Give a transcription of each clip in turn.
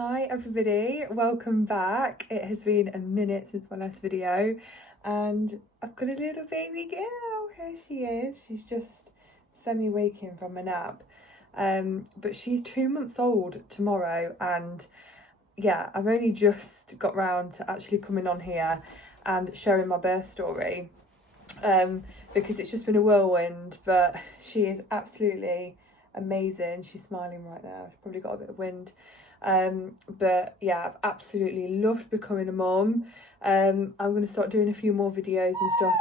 Hi everybody, welcome back. It has been a minute since my last video and I've got a little baby girl. Here she is. She's just semi-waking from a nap, but she's 2 months old tomorrow, and yeah, I've only just got round to actually coming on here and sharing my birth story, because it's just been a whirlwind, but she is absolutely amazing. She's smiling right now. She's probably got a bit of wind. But yeah, I've absolutely loved becoming a mum. I'm going to start doing a few more videos and stuff.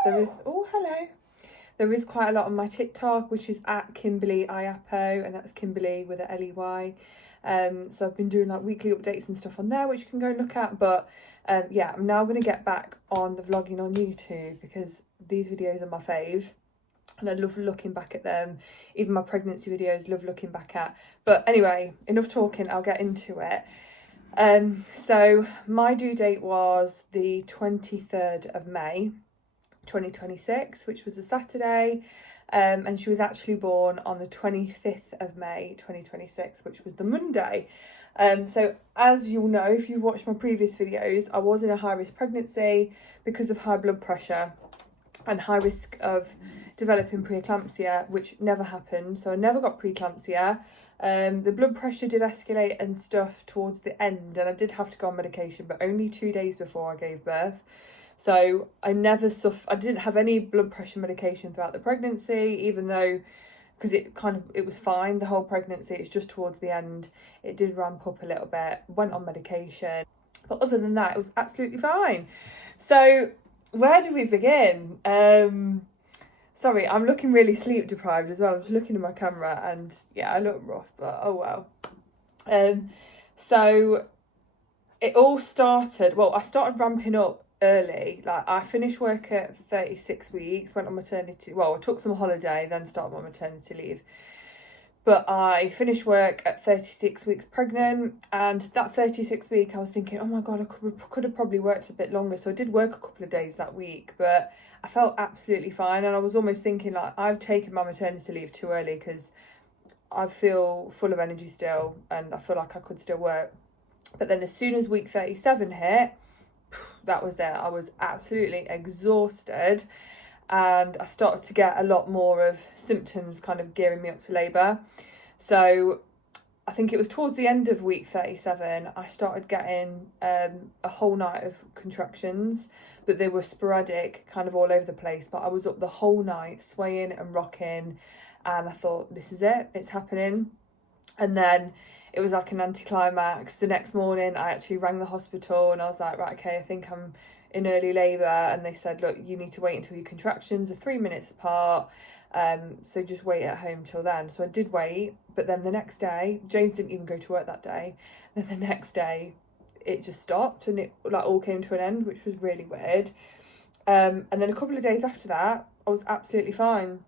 There is quite a lot on my TikTok, which is at Kimberly Iapo, and that's Kimberly with a L-E-Y. So I've been doing like weekly updates and stuff on there, which you can go and look at. But yeah, I'm now going to get back on the vlogging on YouTube because these videos are my fave. And I love looking back at them. Even my pregnancy videos, love looking back at. But anyway, enough talking, I'll get into it. So my due date was the 23rd of May, 2026, which was a Saturday. And she was actually born on the 25th of May, 2026, which was the Monday. So as you'll know, if you've watched my previous videos, I was in a high-risk pregnancy because of high blood pressure and high risk of developing preeclampsia, which never happened. So I never got preeclampsia. The blood pressure did escalate and stuff towards the end, and I did have to go on medication, but only 2 days before I gave birth. So I didn't have any blood pressure medication throughout the pregnancy, even though, because it was fine the whole pregnancy. It's just towards the end it did ramp up a little bit, went on medication, but other than that it was absolutely fine. So where do we begin? Sorry, I'm looking really sleep deprived as well. I'm just looking at my camera and yeah, I look rough, but oh well. So it all started, well, I started ramping up early. Like, I finished work at 36 weeks, went on maternity, well, I took some holiday, then started my maternity leave. But I finished work at 36 weeks pregnant, and that 36 week I was thinking, oh my God, I could have probably worked a bit longer. So I did work a couple of days that week, but I felt absolutely fine. And I was almost thinking, like, I've taken my maternity leave too early because I feel full of energy still and I feel like I could still work. But then as soon as week 37 hit, that was it. I was absolutely exhausted. And I started to get a lot more of symptoms kind of gearing me up to labour. So I think it was towards the end of week 37, I started getting a whole night of contractions, but they were sporadic, kind of all over the place. But I was up the whole night swaying and rocking, and I thought, this is it, it's happening. And then it was like an anticlimax. The next morning I actually rang the hospital and I was like, right, okay, I think I'm in early labour, and they said, look, you need to wait until your contractions are 3 minutes apart, so just wait at home till then. So I did wait, but then the next day, James didn't even go to work that day, then the next day it just stopped and it like all came to an end, which was really weird. And then a couple of days after that I was absolutely fine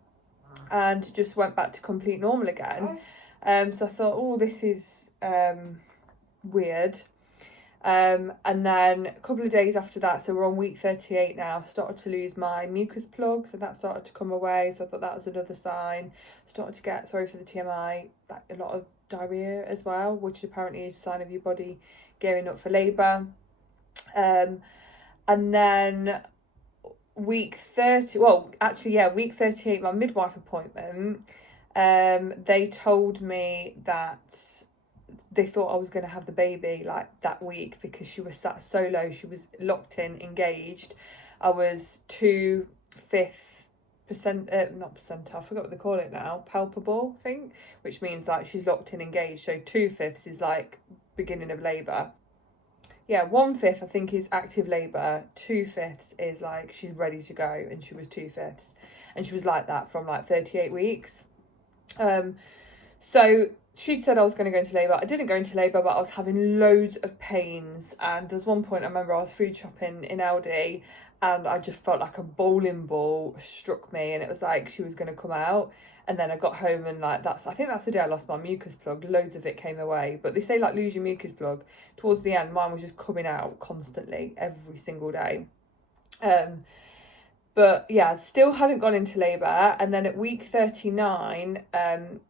and just went back to complete normal again. So I thought, oh, this is weird. And then a couple of days after that, so we're on week 38 now, started to lose my mucus plug, so that started to come away. So I thought that was another sign. Started to get, sorry for the TMI, like a lot of diarrhea as well, which apparently is a sign of your body gearing up for labour. And then week 30, well, actually, yeah, week 38, my midwife appointment, they told me that they thought I was going to have the baby like that week because she was sat so low. She was locked in, engaged. I was 2/5 not percentile, I forgot what they call it now, palpable, I think, which means like she's locked in, engaged. So 2/5 is like beginning of labour. Yeah, 1/5 I think is active labour, 2/5 is like she's ready to go, and she was 2/5, and she was like that from like 38 weeks. So she'd said I was going to go into labour. I didn't go into labour, but I was having loads of pains. And there's one point I remember I was food shopping in Aldi and I just felt like a bowling ball struck me, and it was like she was going to come out. And then I got home and like I think that's the day I lost my mucus plug. Loads of it came away. But they say like lose your mucus plug. Towards the end, mine was just coming out constantly every single day. But yeah, still hadn't gone into labour. And then at week 39,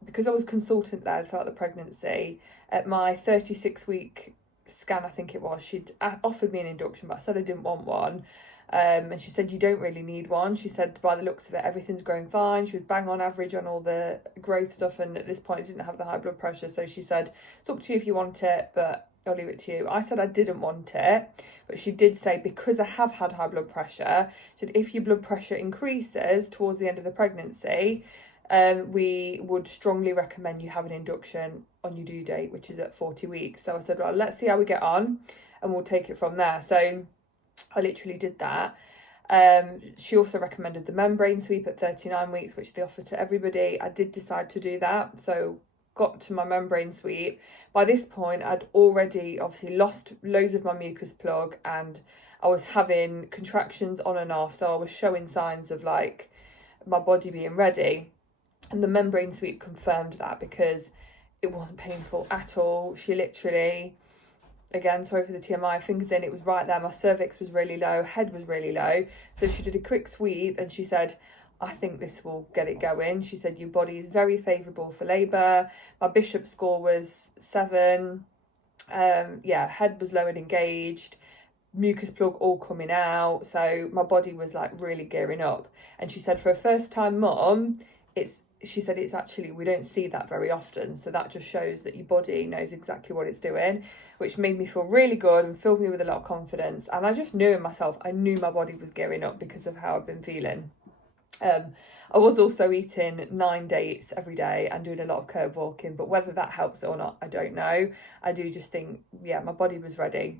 because I was consultant led throughout the pregnancy, at my 36 week scan, I think it was, she'd offered me an induction, but I said I didn't want one. And she said, you don't really need one. She said, by the looks of it, everything's growing fine. She was bang on average on all the growth stuff, and at this point didn't have the high blood pressure. So she said, it's up to you if you want it, but I'll leave it to you. I said I didn't want it, but she did say, because I have had high blood pressure, she said, if your blood pressure increases towards the end of the pregnancy, we would strongly recommend you have an induction on your due date, which is at 40 weeks. So I said, well, let's see how we get on, and we'll take it from there. So I literally did that. She also recommended the membrane sweep at 39 weeks, which they offer to everybody. I did decide to do that, so got to my membrane sweep. By this point, I'd already obviously lost loads of my mucus plug, and I was having contractions on and off, so I was showing signs of like my body being ready. And the membrane sweep confirmed that, because it wasn't painful at all. She literally, again, sorry for the TMI, fingers in, it was right there. My cervix was really low, head was really low. So she did a quick sweep and she said, I think this will get it going. She said, your body is very favourable for labour. My Bishop score was 7. Head was low and engaged. Mucus plug all coming out. So my body was like really gearing up. And she said, for a first time mum, she said it's actually, we don't see that very often. So that just shows that your body knows exactly what it's doing, which made me feel really good and filled me with a lot of confidence. And I just knew in myself, I knew my body was gearing up because of how I've been feeling. I was also eating 9 dates every day and doing a lot of curb walking, but whether that helps or not, I don't know. I do just think, yeah, my body was ready.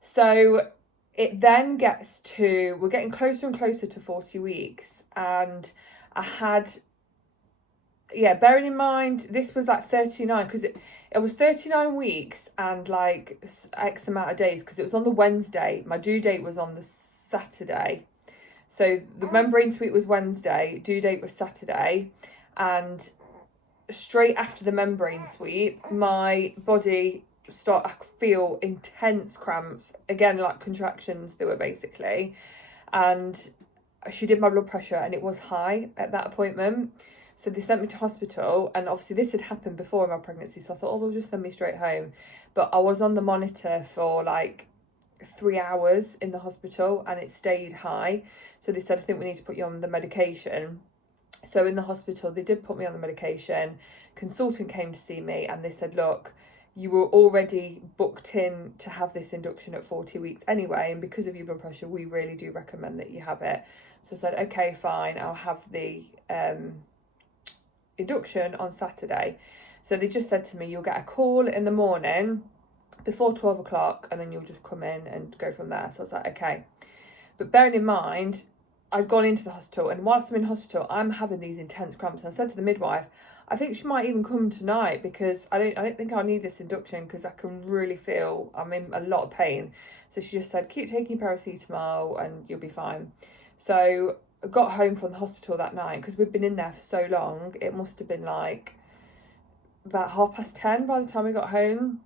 So it then gets to, we're getting closer and closer to 40 weeks. And I had, bearing in mind, this was like 39, because it was 39 weeks and like X amount of days, because it was on the Wednesday. My due date was on the Saturday. So the membrane sweep was Wednesday, due date was Saturday. And straight after the membrane sweep, my body I feel intense cramps, again, like contractions, they were basically. And she did my blood pressure and it was high at that appointment. So they sent me to hospital, and obviously this had happened before in my pregnancy. So I thought, oh, they'll just send me straight home. But I was on the monitor for like 3 hours in the hospital and it stayed high. So they said, I think we need to put you on the medication. So in the hospital, they did put me on the medication. Consultant came to see me and they said, look, you were already booked in to have this induction at 40 weeks anyway, and because of your blood pressure, we really do recommend that you have it. So I said, okay, fine, I'll have the induction on Saturday. So they just said to me, you'll get a call in the morning before 12 o'clock and then you'll just come in and go from there. So I was like, okay. But bearing in mind, I'd gone into the hospital, and whilst I'm in hospital, I'm having these intense cramps. And I said to the midwife, I think she might even come tonight, because I don't think I'll need this induction, because I can really feel I'm in a lot of pain. So she just said, keep taking paracetamol and you'll be fine. So I got home from the hospital that night, because we'd been in there for so long. It must have been like about 10:30 by the time we got home.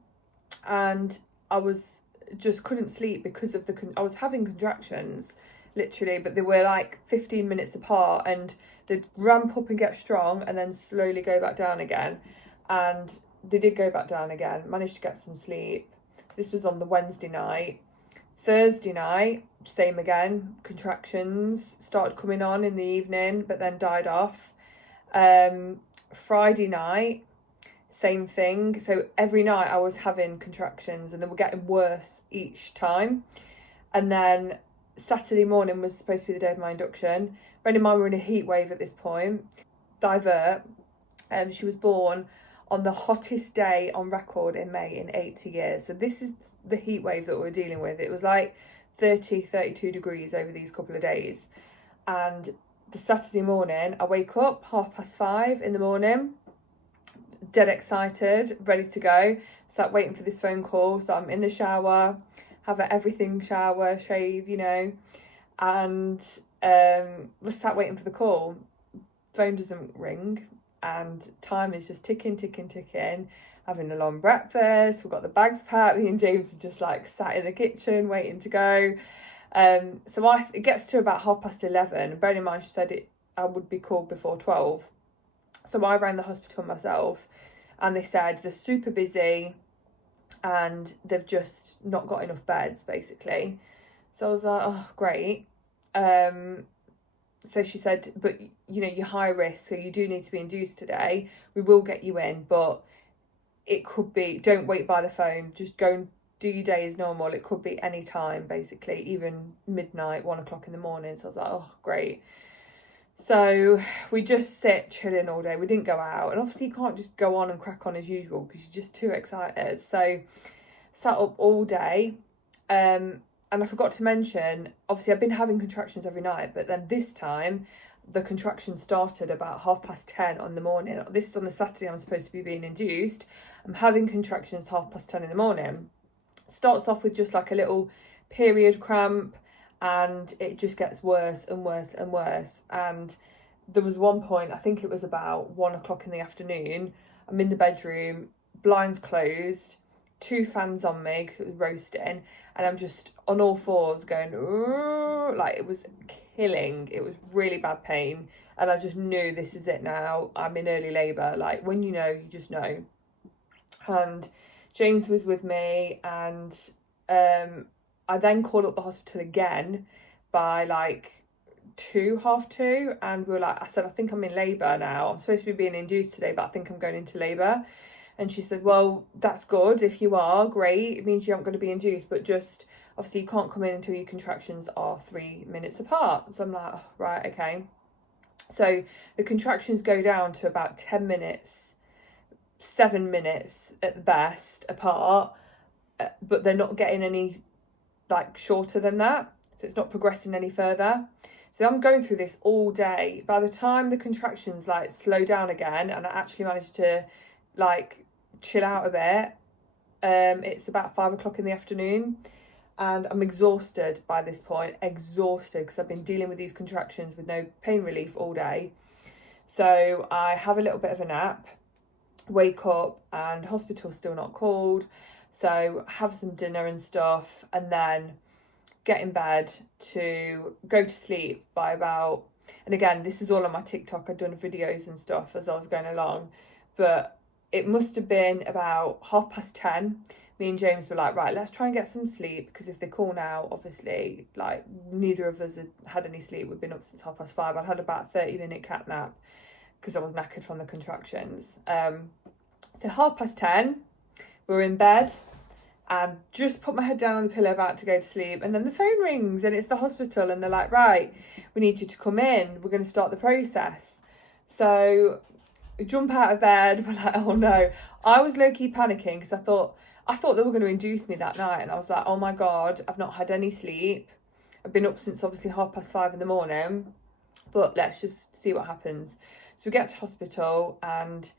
And I was just couldn't sleep because of I was having contractions literally, but they were like 15 minutes apart, and they'd ramp up and get strong and then slowly go back down again. And they did go back down again, managed to get some sleep. This was on the Wednesday night. Thursday night, same again, contractions started coming on in the evening, but then died off. Friday night, same thing. So every night I was having contractions and they were getting worse each time. And then Saturday morning was supposed to be the day of my induction. Bearing in mind we're in a heat wave at this point. Divert. She was born on the hottest day on record in May in 80 years. So this is the heat wave that we're dealing with. It was like 32 degrees over these couple of days. And the Saturday morning, I wake up 5:30 in the morning, dead excited, ready to go. Start waiting for this phone call. So I'm in the shower, have an everything shower, shave, and we sat waiting for the call. Phone doesn't ring and time is just ticking. Having a long breakfast, we've got the bags packed. Me and James are just like sat in the kitchen waiting to go. So it gets to about 11:30. Bearing in mind she said I would be called before 12. So I rang the hospital myself and they said they're super busy. and they've just not got enough beds, basically. So I was like, oh, great. So she said, but you're high risk, so you do need to be induced today. We will get you in, but it could be, don't wait by the phone, just go and do your day as normal. It could be any time, basically, even midnight, 1 o'clock in the morning. So I was like, oh, great. So we just sit chilling all day. We didn't go out, and obviously you can't just go on and crack on as usual because you're just too excited. So sat up all day, and I forgot to mention, obviously I've been having contractions every night, but then this time the contractions started about 10:30 on the morning. This is on the Saturday I'm supposed to be being induced. I'm having contractions 10:30 in the morning. Starts off with just like a little period cramp, and it just gets worse and worse and worse. And there was one point, I think it was about 1 o'clock in the afternoon, I'm in the bedroom, blinds closed, 2 fans on me because it was roasting, and I'm just on all fours going, like it was killing. It was really bad pain, and I just knew this is it now. I'm in early labour. Like when you know, you just know. And James was with me, and I then called up the hospital again by like 2:30, and we were like, I said, I think I'm in labour now. I'm supposed to be being induced today, but I think I'm going into labour. And she said, well, that's good. If you are, great. It means you aren't going to be induced, but just obviously you can't come in until your contractions are 3 minutes apart. So I'm like, oh, right, okay. So the contractions go down to about 10 minutes, 7 minutes at the best apart, but they're not getting any like shorter than that. So it's not progressing any further. So I'm going through this all day. By the time the contractions like slow down again and I actually managed to like chill out a bit, it's about 5 o'clock in the afternoon, and I'm exhausted by this point, exhausted because I've been dealing with these contractions with no pain relief all day. So I have a little bit of a nap, wake up, and hospital's still not called, so have some dinner and stuff, and then get in bed to go to sleep by about, and again this is all on my TikTok, I've done videos and stuff as I was going along, but it must have been about 10:30. Me and James were like, right, let's try and get some sleep, because if they call now, obviously, like, neither of us had any sleep. We've been up since 5:30. I'd had about a 30-minute cat nap because I was knackered from the contractions. So 10:30, we were in bed, and just put my head down on the pillow about to go to sleep, and then the phone rings, and it's the hospital, and they're like, right, we need you to come in. We're going to start the process. So jump out of bed. We're like, oh no. I was low-key panicking because I thought they were going to induce me that night, and I was like, oh my god, I've not had any sleep. I've been up since obviously 5:30 in the morning, but let's just see what happens. So we get to hospital, and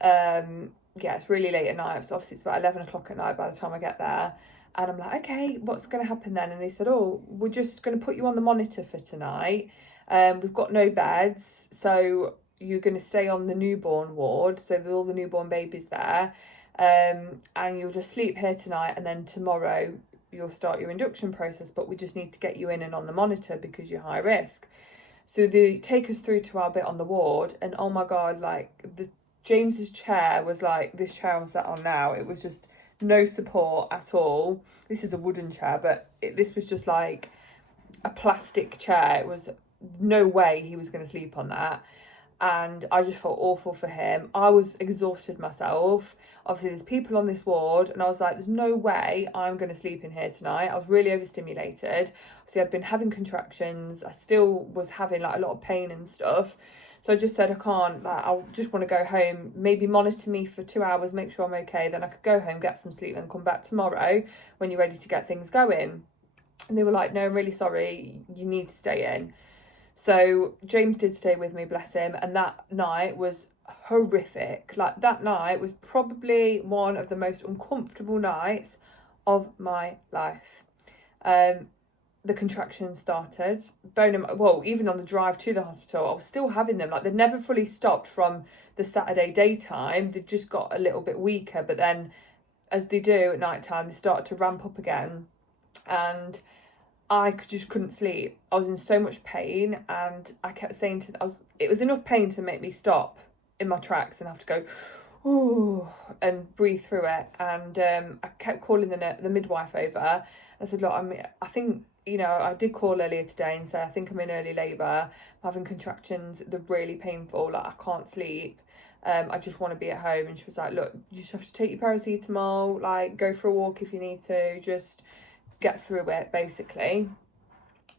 yeah, it's really late at night. So obviously it's about 11 o'clock at night by the time I get there, and I'm like, okay, what's going to happen then? And they said, oh, we're just going to put you on the monitor for tonight. We've got no beds, so you're going to stay on the newborn ward, so there's all the newborn babies there, and you'll just sleep here tonight, and then tomorrow you'll start your induction process, but we just need to get you in and on the monitor because you're high risk. So they take us through to our bit on the ward, and oh my god, like James's chair was like this chair I'm sat on now. It was just no support at all. This is a wooden chair, but this was just like a plastic chair. It was no way he was going to sleep on that. And I just felt awful for him. I was exhausted myself. Obviously there's people on this ward, and I was like, there's no way I'm going to sleep in here tonight. I was really overstimulated. Obviously I'd been having contractions. I still was having like a lot of pain and stuff. So I just said, I can't, like, I just want to go home, maybe monitor me for 2 hours, make sure I'm okay. Then I could go home, get some sleep, and come back tomorrow when you're ready to get things going. And they were like, no, I'm really sorry, you need to stay in. So James did stay with me, bless him, and that night was horrific. Like, that night was probably one of the most uncomfortable nights of my life. The contractions started. Well, even on the drive to the hospital, I was still having them. Like, they'd never fully stopped from the Saturday daytime. They just got a little bit weaker, but then, as they do at night time, they started to ramp up again. And I just couldn't sleep. I was in so much pain, and I kept saying it was enough pain to make me stop in my tracks and have to go, ooh, and breathe through it. And I kept calling the midwife over. I said, look, I think, you know, I did call earlier today and say, I think I'm in early labour, I'm having contractions, they're really painful, like I can't sleep. I just want to be at home. And she was like, look, you just have to take your paracetamol, like go for a walk if you need to, just get through it, basically.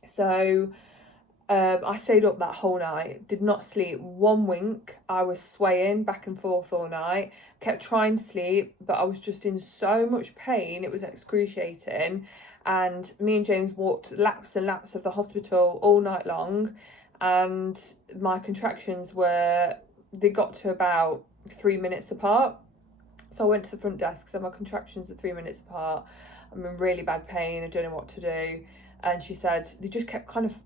So I stayed up that whole night, did not sleep one wink. I was swaying back and forth all night, kept trying to sleep, but I was just in so much pain, it was excruciating. And me and James walked laps and laps of the hospital all night long, and my contractions they got to about 3 minutes apart. So I went to the front desk, so my contractions are 3 minutes apart. I'm in really bad pain, I don't know what to do. And she said, they just kept kind of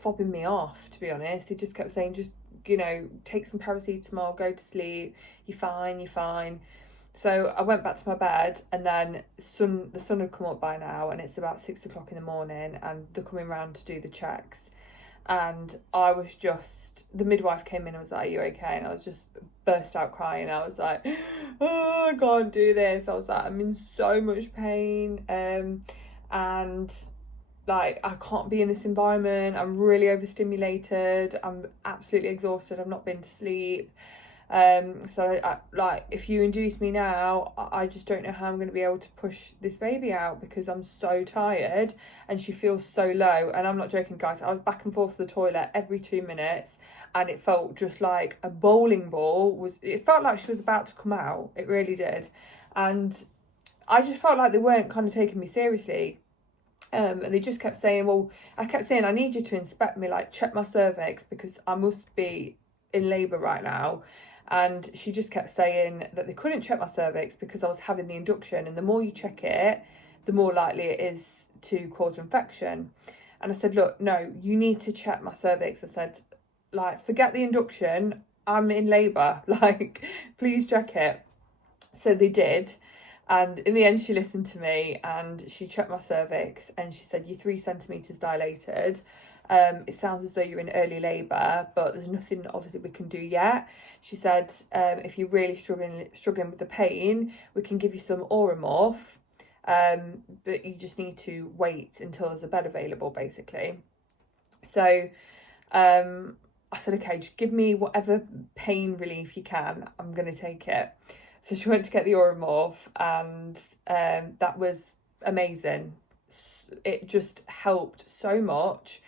fobbing me off, to be honest. They just kept saying, just, you know, take some paracetamol, go to sleep, you're fine, you're fine. So I went back to my bed, and then the sun had come up by now, and it's about 6 o'clock in the morning, and they're coming round to do the checks. And I was just, the midwife came in and was like, are you okay? And I was just burst out crying. I was like, oh, I can't do this. I was like, I'm in so much pain, and like I can't be in this environment, I'm really overstimulated, I'm absolutely exhausted, I've not been to sleep. So I, like, if you induce me now, I just don't know how I'm going to be able to push this baby out, because I'm so tired and she feels so low. And I'm not joking, guys, I was back and forth to the toilet every 2 minutes, and it felt just like a bowling ball it felt like she was about to come out, it really did. And I just felt like they weren't kind of taking me seriously. And they just kept saying, well, I kept saying, I need you to inspect me, like check my cervix, because I must be in labour right now. And she just kept saying that they couldn't check my cervix because I was having the induction, and the more you check it, the more likely it is to cause infection. And I said, look, no, you need to check my cervix. I said, like, forget the induction, I'm in labour, like, please check it. So they did. And in the end, she listened to me and she checked my cervix, and she said, you're 3 centimetres dilated. It sounds as though you're in early labour, but there's nothing obviously we can do yet. She said, if you're really struggling with the pain, we can give you some Oromorph, but you just need to wait until there's a bed available, basically. So I said, okay, just give me whatever pain relief you can, I'm going to take it. So she went to get the Oromorph, and that was amazing. It just helped so much.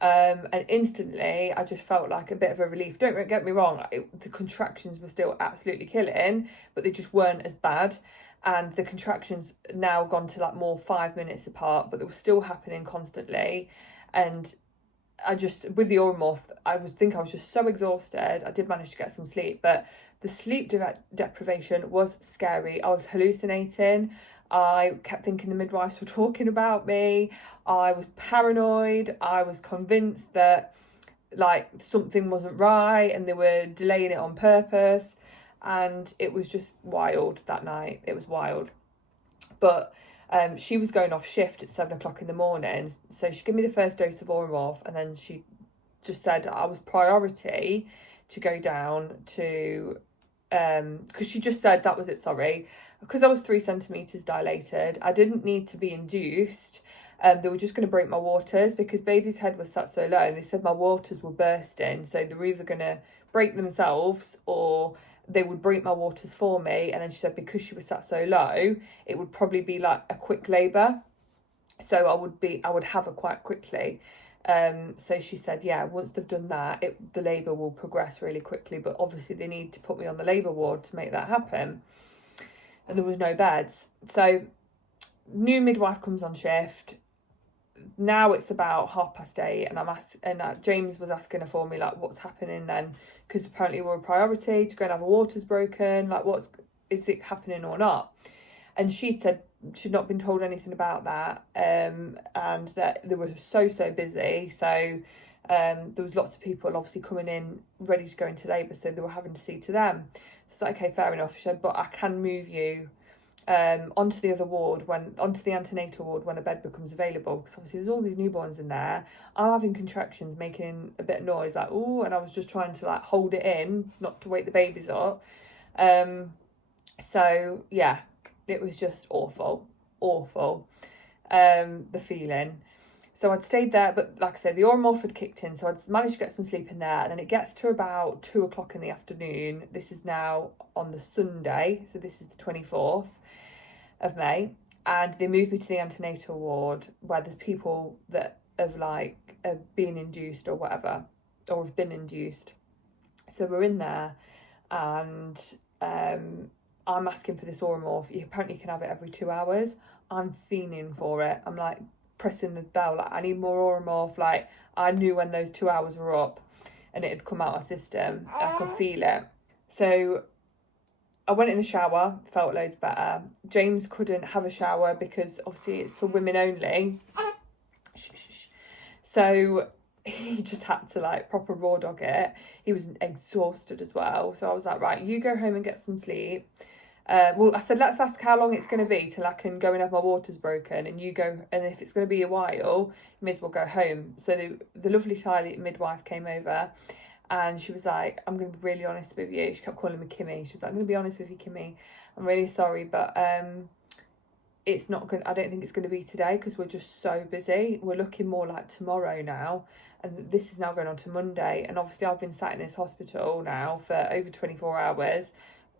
And instantly, I just felt like a bit of a relief. Don't get me wrong, the contractions were still absolutely killing, but they just weren't as bad. And the contractions now gone to like more 5 minutes apart, but they were still happening constantly. And I just, with the Oromorph, I was just so exhausted. I did manage to get some sleep, but the sleep deprivation was scary. I was hallucinating. I kept thinking the midwives were talking about me. I was paranoid. I was convinced that like something wasn't right and they were delaying it on purpose. And it was just wild that night. It was wild. But she was going off shift at 7 o'clock in the morning. So she gave me the first dose of Oromorph, and then she just said I was priority to go down to, because she just said that was it, sorry. Because I was 3 centimetres dilated, I didn't need to be induced. They were just going to break my waters because baby's head was sat so low, and they said my waters were bursting. So they were either going to break themselves or they would break my waters for me. And then she said because she was sat so low, it would probably be like a quick labour. So I would have her quite quickly. So she said, yeah, once they've done that, the labour will progress really quickly. But obviously they need to put me on the labour ward to make that happen. And there was no beds. So new midwife comes on shift. Now it's about 8:30, and James was asking her for me, like, what's happening then? Because apparently we're a priority to go and have her waters broken. Like, is it happening or not? And she said she'd not been told anything about that, and that they were so busy. So there was lots of people obviously coming in ready to go into labour, so they were having to see to them. So like, okay, fair enough. She said, but I can move you onto the other ward, onto the antenatal ward when a bed becomes available, because obviously there's all these newborns in there. I'm having contractions, making a bit of noise, like, oh, and I was just trying to like hold it in, not to wake the babies up. So yeah, it was just awful, the feeling. So I'd stayed there, but like I said, the Oromorph had kicked in, so I'd managed to get some sleep in there. And then it gets to about 2 o'clock in the afternoon. This is now on the Sunday, so this is the 24th of May. And they moved me to the antenatal ward where there's people that have been induced or whatever, or have been induced. So we're in there, and I'm asking for this Oromorph. You apparently can have it every 2 hours. I'm fiending for it. I'm like pressing the bell, like I need more Oromorph. Like I knew when those 2 hours were up and it had come out my system. I could feel it. So I went in the shower, felt loads better. James couldn't have a shower because obviously it's for women only. So he just had to like proper raw dog it. He was exhausted as well. So I was like, right, you go home and get some sleep. Well, I said, let's ask how long it's going to be till I can go and have my waters broken, and you go, and if it's going to be a while, you may as well go home. So the lovely Thai midwife came over, and she was like, I'm going to be really honest with you. She kept calling me Kimmy. She was like, I'm going to be honest with you, Kimmy. I'm really sorry, but it's not good. I don't think it's going to be today because we're just so busy. We're looking more like tomorrow now, and this is now going on to Monday. And obviously I've been sat in this hospital now for over 24 hours,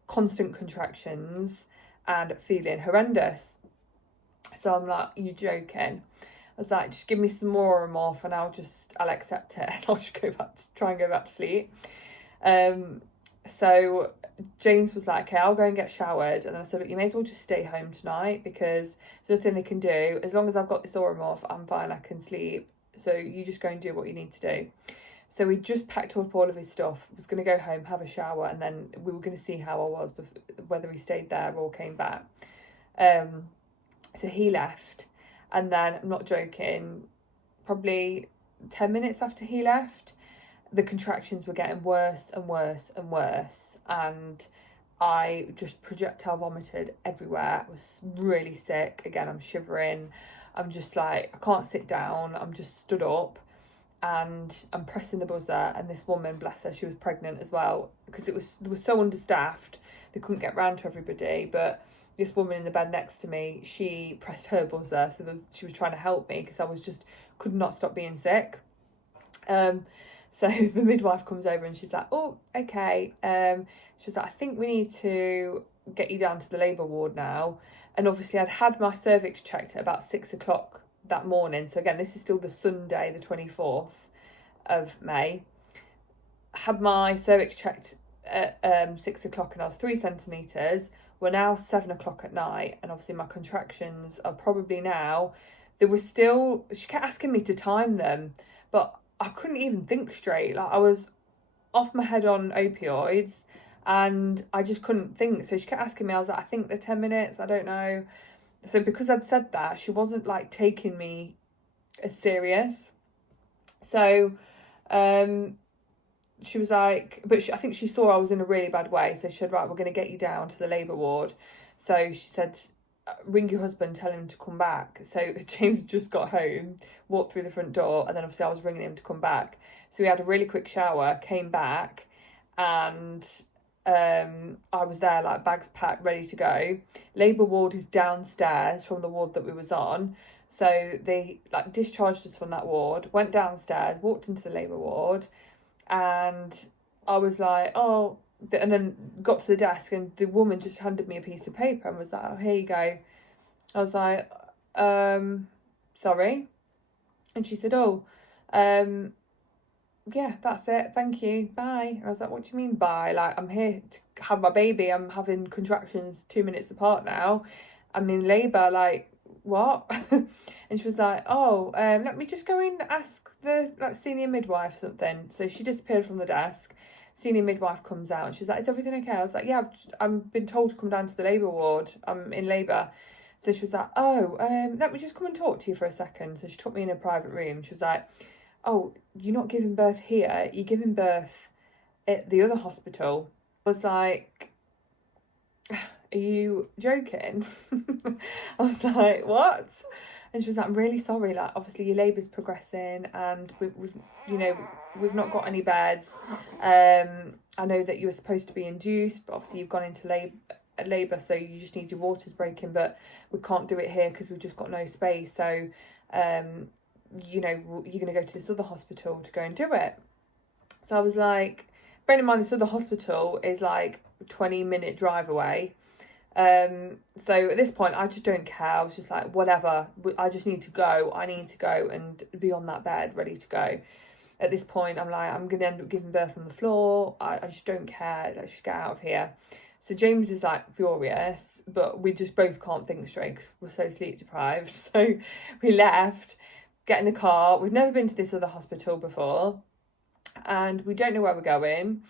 constant contractions and feeling horrendous. So I'm like, you joking? I was like, just give me some more Oromorph and I'll accept it, and I'll just try and go back to sleep. So James was like, okay, I'll go and get showered. And then I said, look, you may as well just stay home tonight because there's nothing they can do. As long as I've got this Oromorph, I'm fine, I can sleep. So you just go and do what you need to do. So we just packed up all of his stuff, was going to go home, have a shower, and then we were going to see how I was, whether he stayed there or came back. So he left, and then, I'm not joking, probably 10 minutes after he left, the contractions were getting worse and worse and worse, and I just projectile vomited everywhere. I was really sick. Again, I'm shivering. I'm just like, I can't sit down. I'm just stood up. And I'm pressing the buzzer, and this woman, bless her, she was pregnant as well, because they were so understaffed, they couldn't get round to everybody. But this woman in the bed next to me, she pressed her buzzer, so she was trying to help me because I could not stop being sick. So the midwife comes over and she's like, oh, okay. She's like, I think we need to get you down to the labour ward now. And obviously I'd had my cervix checked at about 6 o'clock that morning. So again, this is still the Sunday, the 24th of May. Had my cervix checked at 6 o'clock and I was 3 centimetres. We're now 7 o'clock at night, and obviously my contractions are probably now, she kept asking me to time them, but I couldn't even think straight. Like I was off my head on opioids and I just couldn't think. So she kept asking me, I was like, I think they're 10 minutes, I don't know. So because I'd said that, she wasn't like taking me as serious. So she was like, but I think she saw I was in a really bad way. So she said, right, we're going to get you down to the labour ward. So she said, ring your husband, tell him to come back. So James just got home, walked through the front door, and then obviously I was ringing him to come back. So we had a really quick shower, came back, and I was there like bags packed, ready to go. Labour ward is downstairs from the ward that we was on. So they like discharged us from that ward, went downstairs, walked into the labour ward, and I was like, oh, and then got to the desk and the woman just handed me a piece of paper and was like, oh, here you go. I was like, sorry. And she said, oh, yeah, that's it, thank you, bye. And I was like, what do you mean bye? Like, I'm here to have my baby, I'm having contractions 2 minutes apart now, I'm in labour, like, what? And she was like, oh, let me just go and ask the senior midwife something. So she disappeared from the desk. Senior midwife comes out and she's like, is everything okay? I was like, yeah, I've been told to come down to the labour ward, I'm in labour. So she was like, oh, let me just come and talk to you for a second. So she took me in a private room. She was like, oh, you're not giving birth here, you're giving birth at the other hospital. I was like, are you joking? I was like, what? And she was like, I'm really sorry, like obviously your labour's progressing and we've you know, we've not got any beds. I know that you were supposed to be induced, but obviously you've gone into labour, so you just need your waters breaking, but we can't do it here because we've just got no space. So you know, you're going to go to this other hospital to go and do it. So I was like, bearing in mind this other hospital is like a 20-minute drive away. So at this point I just don't care. I was just like, whatever, I just need to go. I need to go and be on that bed ready to go. At this point I'm like, I'm gonna end up giving birth on the floor. I just don't care. Let's just get out of here. So James is like furious, but we just both can't think straight because we're so sleep deprived. So we left, get in the car. We've never been to this other hospital before and we don't know where we're going.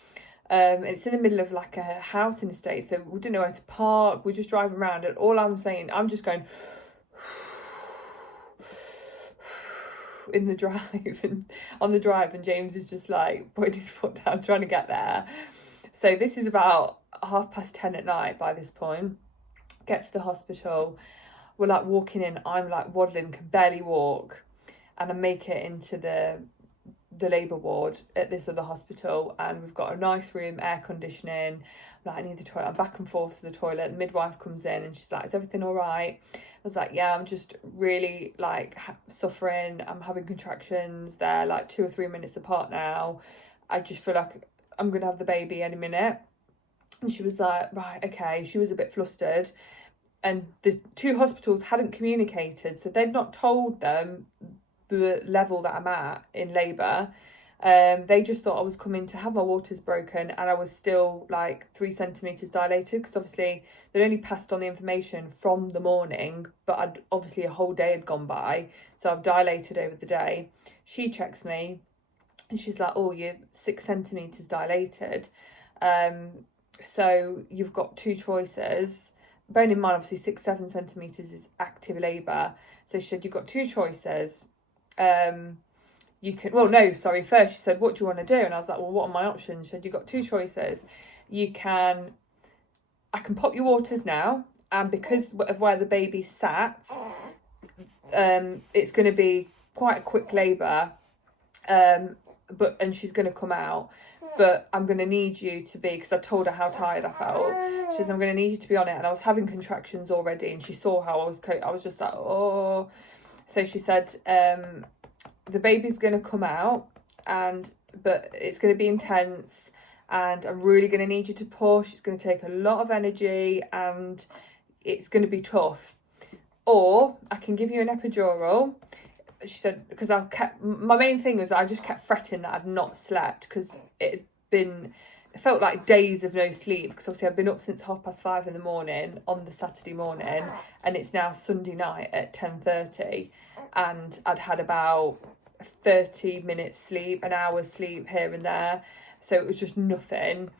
It's in the middle of like a housing estate, so we didn't know where to park. We're just driving around, and all I'm saying, I'm just going in the drive and on the drive, and James is just like putting his foot down trying to get there. So this is about 10:30 at night by this point. Get to the hospital, we're like walking in, I'm like waddling, can barely walk, and I make it into the labour ward at this other hospital, and we've got a nice room, air conditioning. Like, I need the toilet. I'm back and forth to the toilet. The midwife comes in and she's like, is everything all right? I was like, yeah, I'm just really like suffering. I'm having contractions. They're like 2 or 3 minutes apart now. I just feel like I'm gonna have the baby any minute. And she was like, right, okay. She was a bit flustered, and the two hospitals hadn't communicated, so they'd not told them the level that I'm at in labour. They just thought I was coming to have my waters broken, and I was still like 3 centimetres dilated, because obviously they'd only passed on the information from the morning, but obviously a whole day had gone by, so I've dilated over the day. She checks me and she's like, oh, you're 6 centimetres dilated, so you've got 2 choices. Bearing in mind, obviously 6-7 centimetres is active labour, so she said, you've got 2 choices. You can, well, no, sorry, first she said, what do you want to do? And I was like, well, what are my options? She said, you've got 2 choices. I can pop your waters now, and because of where the baby sat, it's going to be quite a quick labour, and she's going to come out, but I'm going to need you to be, because I told her how tired I felt. She says, I'm going to need you to be on it, and I was having contractions already, and she saw how I was just like, oh. So she said, the baby's going to come out, but it's going to be intense, and I'm really going to need you to push. It's going to take a lot of energy, and it's going to be tough. Or I can give you an epidural. She said, because my main thing was I just kept fretting that I'd not slept, because it felt like days of no sleep, because obviously I've been up since 5:30 in the morning on the Saturday morning, and it's now Sunday night at 10:30, and I'd had about 30 minutes sleep, an hour's sleep here and there, so it was just nothing,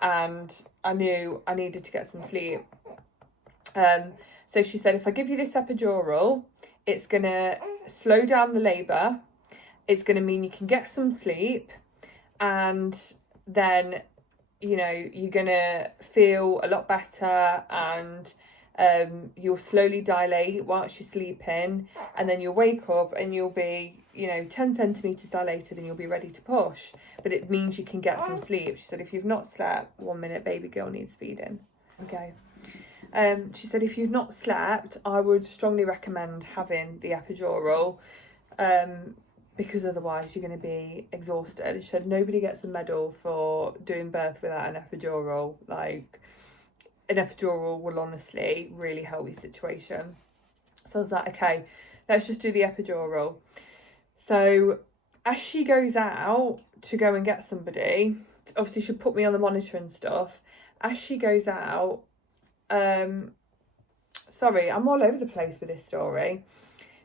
and I knew I needed to get some sleep. So she said, if I give you this epidural, it's gonna slow down the labour, it's gonna mean you can get some sleep, and then, you know, you're gonna feel a lot better, and you'll slowly dilate whilst you're sleeping, and then you'll wake up and you'll be, you know, 10 centimetres dilated, and you'll be ready to push, but it means you can get some sleep. She said, if you've not slept, 1 minute, baby girl needs feeding. Okay. She said, if you've not slept, I would strongly recommend having the epidural, because otherwise you're going to be exhausted. She said, nobody gets a medal for doing birth without an epidural. Like, an epidural will honestly really help your situation. So I was like, okay, let's just do the epidural. So as she goes out to go and get somebody, obviously she'll put me on the monitor and stuff. As she goes out, sorry, I'm all over the place with this story.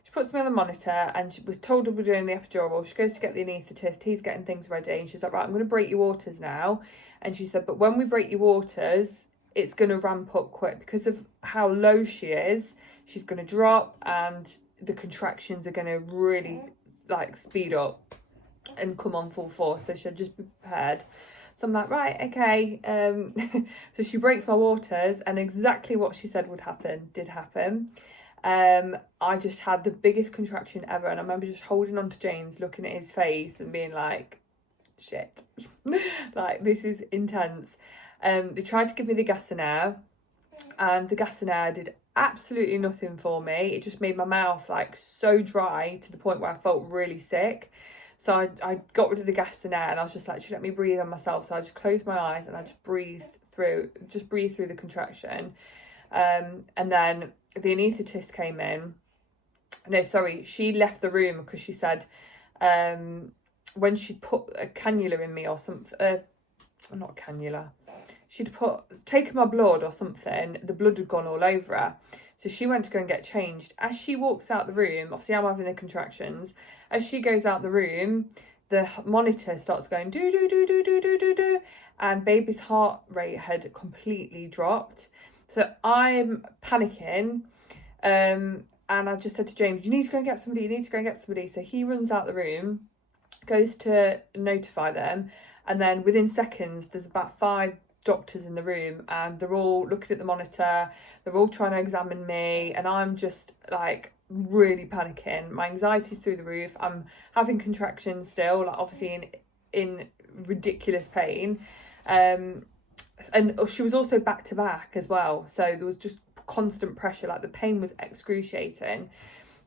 She puts me on the monitor, and she was told we're doing the epidural. She goes to get the anaesthetist, he's getting things ready, and she's like, right, I'm going to break your waters now. And she said, but when we break your waters, it's going to ramp up quick, because of how low she is. She's going to drop, and the contractions are going to really like speed up and come on full force, so she'll just be prepared. So I'm like, right, okay. So she breaks my waters, and exactly what she said would happen did happen. I just had the biggest contraction ever, and I remember just holding on to James, looking at his face and being like, shit, like this is intense. They tried to give me the gas and air, and the gas and air did absolutely nothing for me. It just made my mouth like so dry to the point where I felt really sick. So I got rid of the gas and air, and I was just like, just let me breathe on myself. So I just closed my eyes and I just breathed through the contraction. And then the anaesthetist came in. No, sorry, she left the room because she said when she put a cannula in me or something, not a cannula, she'd taken my blood or something, the blood had gone all over her. So she went to go and get changed. As she walks out the room, obviously I'm having the contractions, as she goes out the room, the monitor starts going do do do do do do do do, and baby's heart rate had completely dropped. So I'm panicking, and I just said to James, you need to go and get somebody, So he runs out the room, goes to notify them, and then within seconds there's about 5 doctors in the room, and they're all looking at the monitor, they're all trying to examine me, and I'm just like really panicking. My anxiety's through the roof. I'm having contractions still, like obviously in ridiculous pain, and she was also back to back as well, so there was just constant pressure, like the pain was excruciating.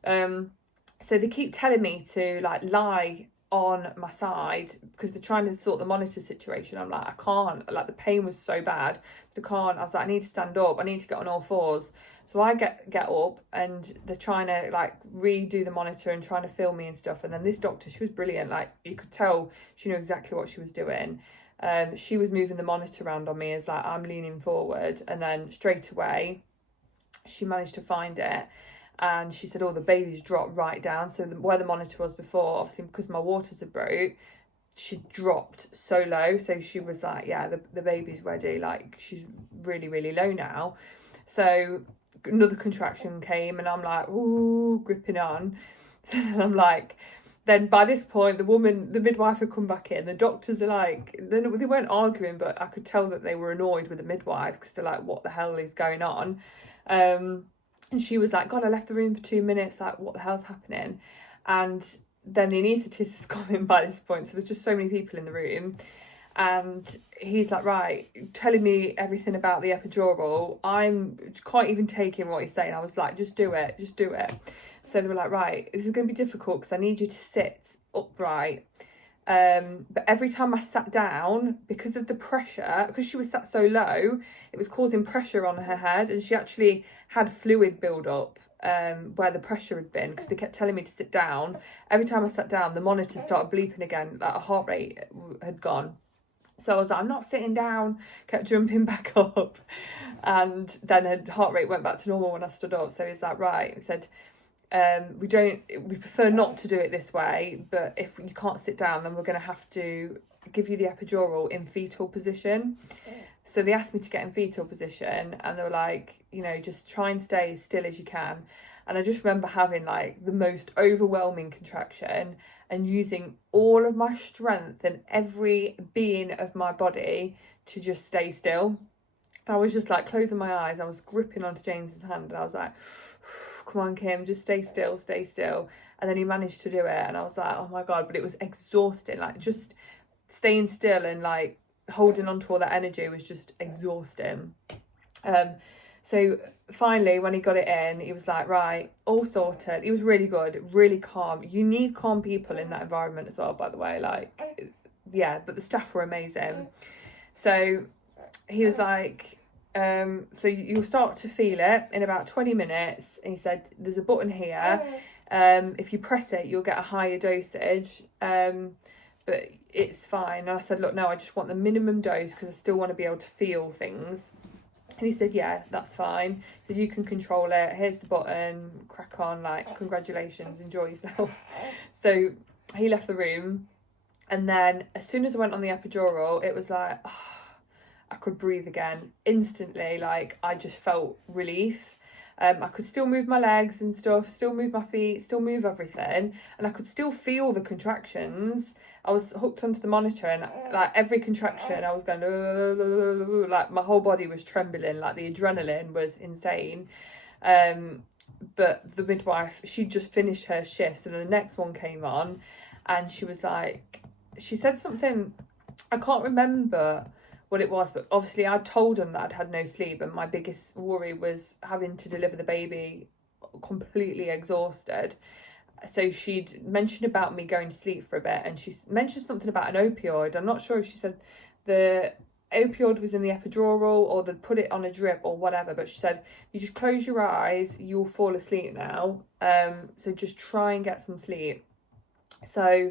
So they keep telling me to like lie on my side because they're trying to sort the monitor situation. I'm like, I can't, like the pain was so bad, I was like, I need to stand up, I need to get on all fours. So I get up, and they're trying to like redo the monitor and trying to film me and stuff. And then this doctor, she was brilliant, like you could tell she knew exactly what she was doing. She was moving the monitor around on me as like I'm leaning forward, and then straight away she managed to find it, and she said, oh, the baby's dropped right down. So where the monitor was before, obviously because my waters had broke, she dropped so low. So she was like, yeah, the baby's ready, like she's really, really low now. So another contraction came, and I'm like, ooh, gripping on. So I'm like, then by this point, the midwife had come back in. The doctors are like, they weren't arguing, but I could tell that they were annoyed with the midwife because they're like, what the hell is going on? And she was like, God, I left the room for 2 minutes. Like, what the hell's happening? And then the anaesthetist has come in by this point. So there's just so many people in the room. And he's like, right, telling me everything about the epidural. I'm can't even take in what he's saying. I was like, just do it. So they were like, right, this is going to be difficult because I need you to sit upright. But every time I sat down, because of the pressure, because she was sat so low, it was causing pressure on her head, and she actually had fluid build up where the pressure had been, because they kept telling me to sit down. Every time I sat down, the monitor started bleeping again, like her heart rate had gone. So I was like, I'm not sitting down, kept jumping back up, and then her heart rate went back to normal when I stood up. So he's like, right, he said, we prefer not to do it this way, but if you can't sit down, then we're going to have to give you the epidural in fetal position. So they asked me to get in fetal position, and they were like, you know, just try and stay as still as you can. And I just remember having like the most overwhelming contraction and using all of my strength and every being of my body to just stay still. I was just like closing my eyes, I was gripping onto James's hand, and I was like, come on, Kim, just stay still. And then he managed to do it, and I was like, oh my God, but it was exhausting. Like just staying still and like holding on to all that energy was just exhausting. So finally, when he got it in, he was like, right, all sorted. He was really good, really calm. You need calm people in that environment as well, by the way. Like, yeah, but the staff were amazing. So he was like, so you'll start to feel it in about 20 minutes. And he said, there's a button here. If you press it, you'll get a higher dosage. But it's fine. And I said, look, no, I just want the minimum dose because I still want to be able to feel things. And he said, yeah, that's fine. So you can control it. Here's the button. Crack on. Like, congratulations. Enjoy yourself. So he left the room. And then as soon as I went on the epidural, it was like, oh, I could breathe again instantly. Like, I just felt relief. I could still move my legs and stuff, still move my feet, still move everything. And I could still feel the contractions. I was hooked onto the monitor, and like every contraction I was going, like my whole body was trembling, like the adrenaline was insane. but the midwife, she'd just finished her shift, so the next one came on, and she was like, she said something, I can't remember what it was, but obviously I told them that I'd had no sleep, and my biggest worry was having to deliver the baby completely exhausted. So she'd mentioned about me going to sleep for a bit, and she mentioned something about an opioid. I'm not sure if she said the opioid was in the epidural or they'd put it on a drip or whatever, but she said, you just close your eyes, you'll fall asleep now, so just try and get some sleep. So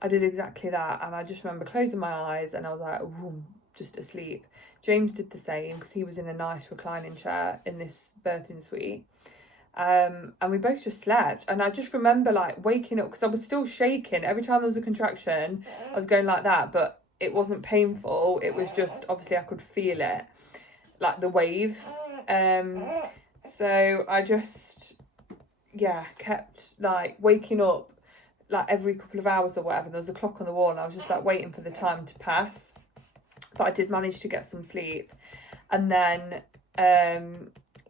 I did exactly that, and I just remember closing my eyes and I was like, whoom, just asleep. James did the same because he was in a nice reclining chair in this birthing suite. And we both just slept, and I just remember like waking up because I was still shaking every time there was a contraction. I was going like that, but it wasn't painful, it was just obviously I could feel it, like the wave. So I just kept like waking up like every couple of hours or whatever. There was a clock on the wall and I was just like waiting for the time to pass, but I did manage to get some sleep. And then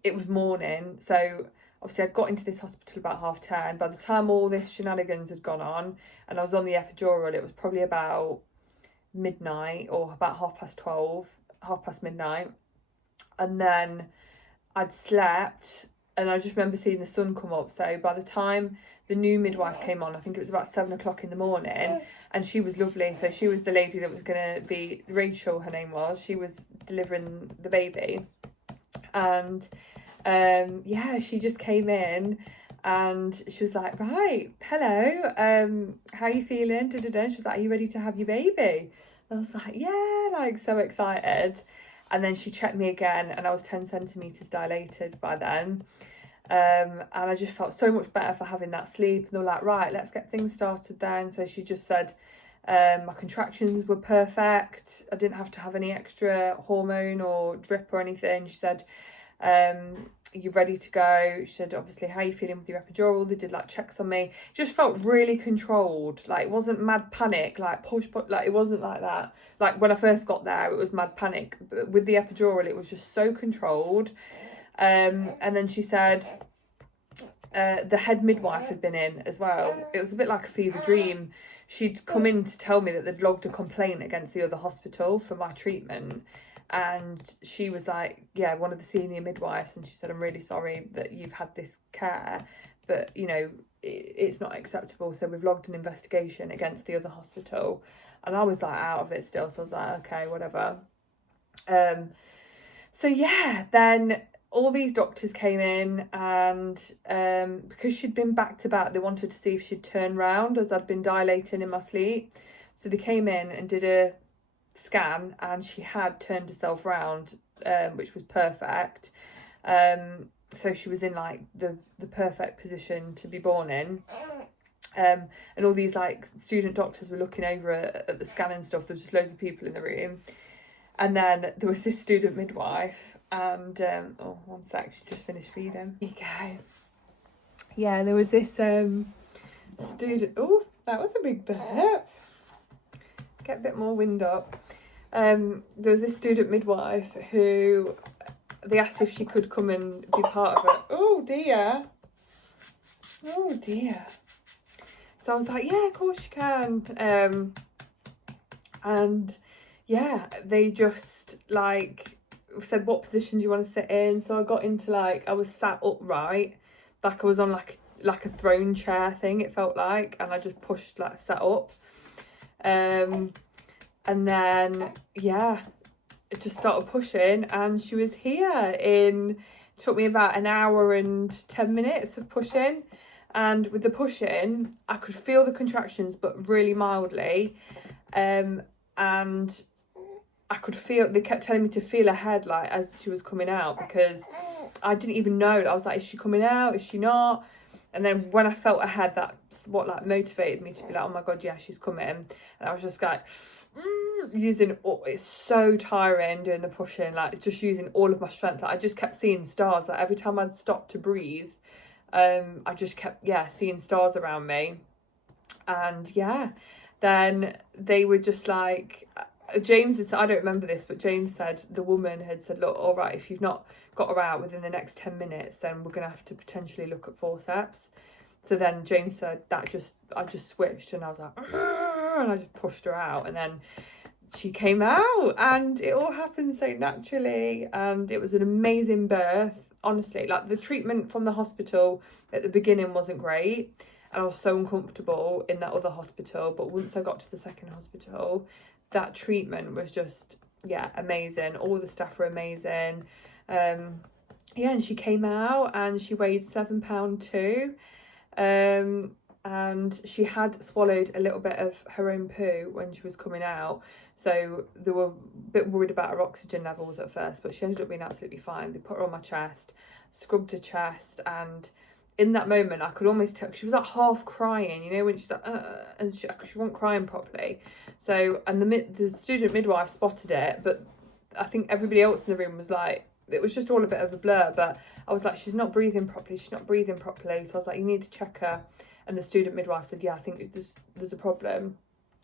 it was morning, so obviously I'd got into this hospital about 10:30. By the time all this shenanigans had gone on and I was on the epidural, it was probably about midnight or about 12:30, 12:30. And then I'd slept, and I just remember seeing the sun come up. So by the time the new midwife came on, I think it was about 7 o'clock in the morning, and she was lovely. So she was the lady that was going to be, Rachel her name was, she was delivering the baby. And she just came in and she was like, right, hello, how are you feeling? She was like, are you ready to have your baby? And I was like, yeah, like so excited. And then she checked me again and I was 10 centimetres dilated by then. And I just felt so much better for having that sleep. And they were like, right, let's get things started then. So she just said my contractions were perfect. I didn't have to have any extra hormone or drip or anything. She said, you're ready to go. She said, obviously, how are you feeling with your epidural? They did like checks on me. Just felt really controlled. Like it wasn't mad panic, like push, like it wasn't like that. Like when I first got there, it was mad panic. But with the epidural, it was just so controlled. And then she said the head midwife had been in as well. It was a bit like a fever dream. She'd come in to tell me that they'd logged a complaint against the other hospital for my treatment. And she was like, yeah, one of the senior midwives, and she said, I'm really sorry that you've had this care, but you know, it's not acceptable, so we've logged an investigation against the other hospital. And I was like out of it still, so I was like, okay, whatever. So yeah, then all these doctors came in, and because she'd been back to back, they wanted to see if she'd turn round as I'd been dilating in my sleep. So they came in and did a scan, and she had turned herself round, which was perfect. So she was in like the perfect position to be born in. And all these like student doctors were looking over at the scan and stuff. There was just loads of people in the room. And then there was this student midwife, and one sec, she just finished feeding. Here you go. Yeah, there was this student. Oh, that was a big burp. Get a bit more wind up. There was this student midwife who they asked if she could come and be part of it. Oh dear. Oh dear. So I was like, yeah, of course you can. And yeah, they just like said, what position do you want to sit in? So I got into like, I was sat upright, like I was on like a throne chair thing, it felt like, and I just pushed like sat up. And then yeah, it just started pushing, and she was here took me about an hour and 10 minutes of pushing. And with the pushing, I could feel the contractions, but really mildly. And I could feel, they kept telling me to feel her head like as she was coming out, because I didn't even know. I was like, is she coming out? Is she not? And then when I felt her head, that's what like motivated me to be like, oh my God, yeah, she's coming. And I was just like, it's so tiring doing the pushing, like just using all of my strength. Like I just kept seeing stars. Like every time I'd stop to breathe, I just kept, seeing stars around me. And yeah, then they were just like, James, I don't remember this, but James said the woman had said, look, all right, if you've not got her out within the next 10 minutes, then we're going to have to potentially look at forceps. So then James said I just switched and I was like, and I just pushed her out, and then she came out and it all happened so naturally, and it was an amazing birth. Honestly, like the treatment from the hospital at the beginning wasn't great, and I was so uncomfortable in that other hospital, but once I got to the second hospital, that treatment was just, yeah, amazing. All the staff were amazing. Yeah, and she came out and she weighed £7.2. And she had swallowed a little bit of her own poo when she was coming out, so they were a bit worried about her oxygen levels at first, but she ended up being absolutely fine. They put her on my chest, scrubbed her chest, and in that moment I could almost tell she was like half crying, you know, when she's like and she wasn't crying properly. So, and the student midwife spotted it, but I think everybody else in the room was like, it was just all a bit of a blur, but I was like, she's not breathing properly, so I was like, you need to check her. And the student midwife said, yeah, I think there's a problem.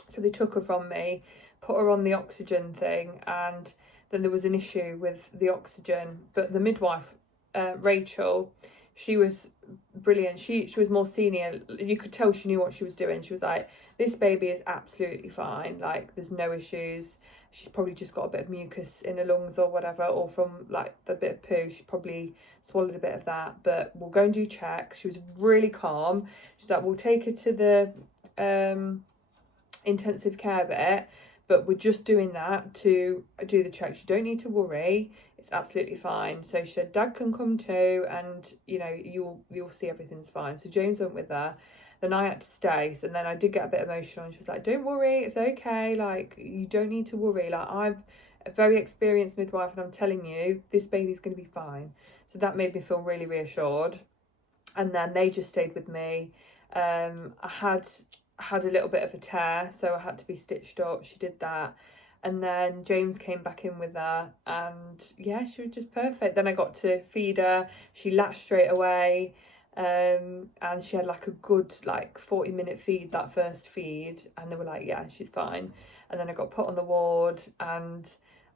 So they took her from me, put her on the oxygen thing, and then there was an issue with the oxygen. But the midwife, Rachel, she was brilliant. She was more senior. You could tell she knew what she was doing. She was like, this baby is absolutely fine. Like, there's no issues. She's probably just got a bit of mucus in her lungs or whatever, or from like the bit of poo. She probably swallowed a bit of that, but we'll go and do checks. She was really calm. She's like, we'll take her to the intensive care bit, but we're just doing that to do the checks. You don't need to worry. It's absolutely fine. So she said, Dad can come too, and you know, you'll see everything's fine. So James went with her. Then I had to stay. So then I did get a bit emotional, and she was like, don't worry, it's okay. Like, you don't need to worry. Like, I've a very experienced midwife, and I'm telling you, this baby's going to be fine. So that made me feel really reassured. And then they just stayed with me. I had a little bit of a tear, so I had to be stitched up. She did that, and then James came back in with her, and yeah, she was just perfect. Then I got to feed her. She latched straight away, and she had like a good 40-minute feed, that first feed, and they were like, yeah, she's fine. And then I got put on the ward, and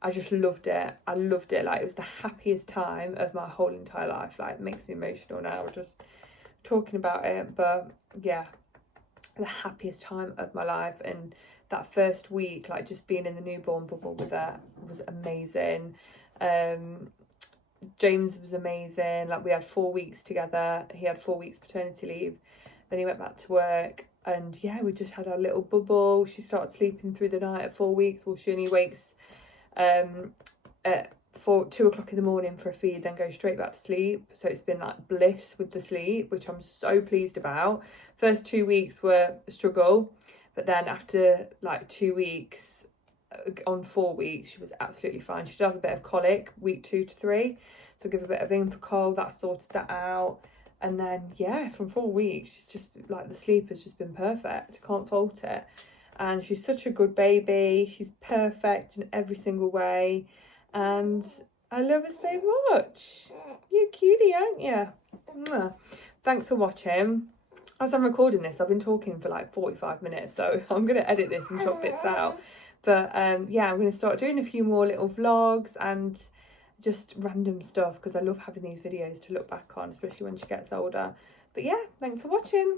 I just loved it. I loved it. Like, it was the happiest time of my whole entire life. Like, it makes me emotional now just talking about it, but yeah, the happiest time of my life. And that first week, like, just being in the newborn bubble with her was amazing. James was amazing. Like, we had 4 weeks together. He had 4 weeks paternity leave, then he went back to work, and yeah, we just had our little bubble. She started sleeping through the night at 4 weeks. Well, she only wakes at 2 o'clock in the morning for a feed, then goes straight back to sleep. So it's been like bliss with the sleep, which I'm so pleased about. First 2 weeks were a struggle, but then after like 2 weeks, on 4 weeks, she was absolutely fine. She did have a bit of colic week 2 to 3, so give a bit of Infocol, that sorted that out. And then yeah, from 4 weeks, she's just like, the sleep has just been perfect. Can't fault it. And she's such a good baby. She's perfect in every single way, and I love her so much. You're a cutie, aren't you? Mwah. Thanks for watching. As I'm recording this, I've been talking for like 45 minutes, so I'm going to edit this and chop bits out. But yeah, I'm going to start doing a few more little vlogs and just random stuff, because I love having these videos to look back on, especially when she gets older. But yeah, thanks for watching.